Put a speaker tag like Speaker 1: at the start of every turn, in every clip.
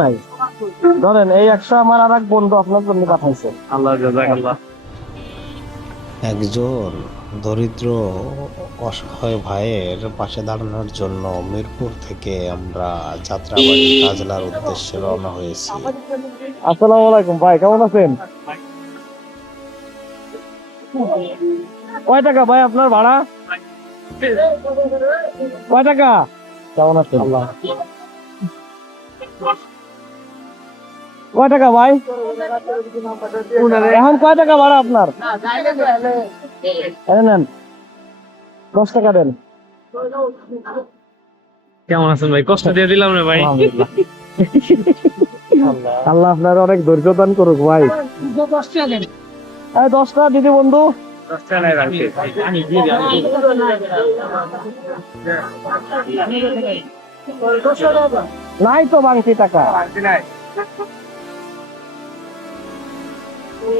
Speaker 1: নাই। ধরেন এই একশো আমার আর এক বন্ধু আপনার জন্য পাঠাইছে।
Speaker 2: আল্লাহ জাজাকাল্লাহ।
Speaker 3: একজন দরিদ্র অসহায় ভাইয়ের পাশে দাঁড়ানোর জন্য মিরপুর থেকে আমরা যাত্রাবাড়ি কাজলার উদ্দেশ্যে রওনা হয়েছি।
Speaker 1: আসসালামু আলাইকুম ভাই কেমন আছেন? কয় টাকা ভাই আপনার ভাড়া? কয় টাকা? কেমন আছেন? কয় টাকা ভাই? এখন কয় টাকা ভাড়া আপনার? নেন। দশ টাকা দেন।
Speaker 2: কেমন আছেন ভাই? কষ্ট দিয়ে দিলাম রে ভাই।
Speaker 1: আল্লাহ আপনার অনেক ধৈর্য দান করুক ভাই। এই দশটা দিদি বন্ধু। নাই তো বাংতি টাকা।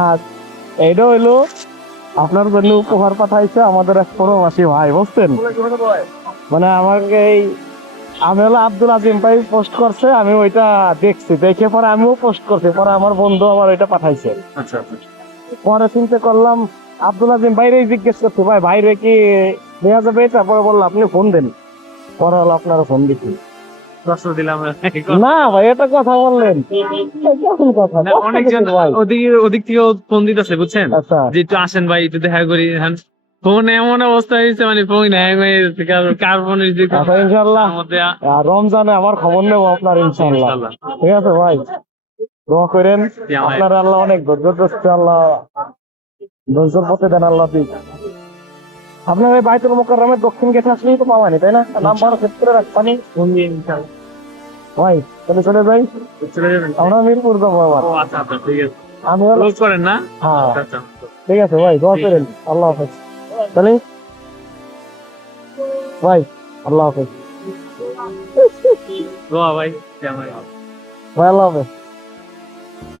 Speaker 1: আর হইল আপনার জন্য উপহার পাঠাইছে আমাদের এক ভাই বুঝছেন? মানে আমাকে এই আমি হলো আব্দুল আজিম ভাই পোস্ট করছে আমি ওইটা দেখছি দেখে পরে আমিও পোস্ট করছি পরে আমার বন্ধু আমার ওইটা পাঠাইছে।
Speaker 2: আচ্ছা আচ্ছা।
Speaker 1: পরে চিন্তা করলাম আব্দুল আজিম বাইরেই জিজ্ঞেস করছি ভাই বাইরে কি দেওয়া যাবে? এটা পরে বলল আপনি ফোন দেন। পরে হলো আপনার ফোন দিচ্ছি
Speaker 2: কষ্ট দিলাম।
Speaker 1: না ভাই এটা কথা বললেন। কথা?
Speaker 2: অনেকজন ওদিকে ওদিক থেকে ফোন দিতেছে বুঝছেন?
Speaker 1: আচ্ছা।
Speaker 2: যে একটু আসেন ভাই একটু দেখা করি। ফোন এমন অবস্থা হয়েছে মানে ফোন হ্যাং হয়ে
Speaker 1: আচ্ছা ইনশাল্লাহ রমজানে আমার খবর নেব আপনার ইনশাল্লাহ ঠিক আছে ভাই। দোয়া করেন। আপনার আল্লাহ অনেক ধৈর্য আল্লাহ ধৈর্যের পথে দেন আল্লাহ দিক। আপনার এই বাইতুল মোকাররমের দক্ষিণ গেটে আসলেই তো পাওয়ানি তাই না? নাম সেট ক্ষেত্রে রাখবানি
Speaker 2: দিয়ে
Speaker 1: ভাই তাহলে চলে যাই।
Speaker 2: চলে যাবেন।
Speaker 1: আমরা মিরপুর যাব আবার।
Speaker 2: আচ্ছা আচ্ছা ঠিক আছে।
Speaker 1: আমি
Speaker 2: ক্লোজ করেন না?
Speaker 1: হ্যাঁ।
Speaker 2: আচ্ছা
Speaker 1: ঠিক আছে ভাই দোয়া করেন। আল্লাহ হাফেজ। তাহলে ভাই আল্লাহ হাফেজ।
Speaker 2: গোয়া ভাই
Speaker 1: ভাই আল্লাহ হাফেজ।